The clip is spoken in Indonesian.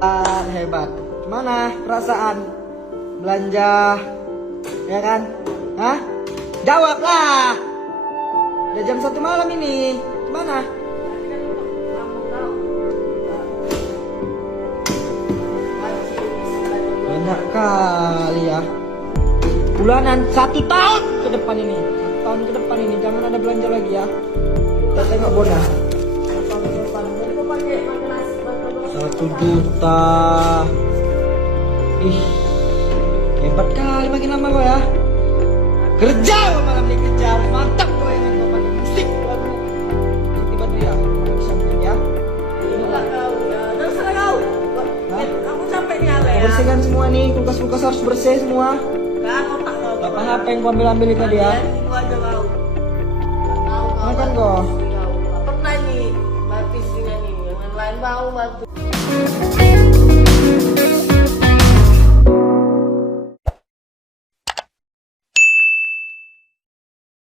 Hebat. Mana perasaan belanja? Ya kan? Hah? Jawablah. Udah jam 1 malam ini. Gimana? Banyak kali ya. Bulanan 1 tahun ke depan ini. 1 tahun ke depan ini jangan ada belanja lagi ya. Kita tengok bonus. 1 juta. Ih, hebat kali makin lama kau ya. Kerja kau malam ini kerja. Mantap kau yang kau pakai musik lagu Siti Badriah. Kau bisa main ya. Enggak kau, udah sana kau. Aku capek nih Ale ya. Bersihkan semua nih, kulkas-kulkas harus bersih semua. Kan otak kau. Apa yang kau ambil itu tadi ya? Itu aja kau. Tahu kau. Makan kau. Pernah nih, batis ini nih. Yang lain mau bantu.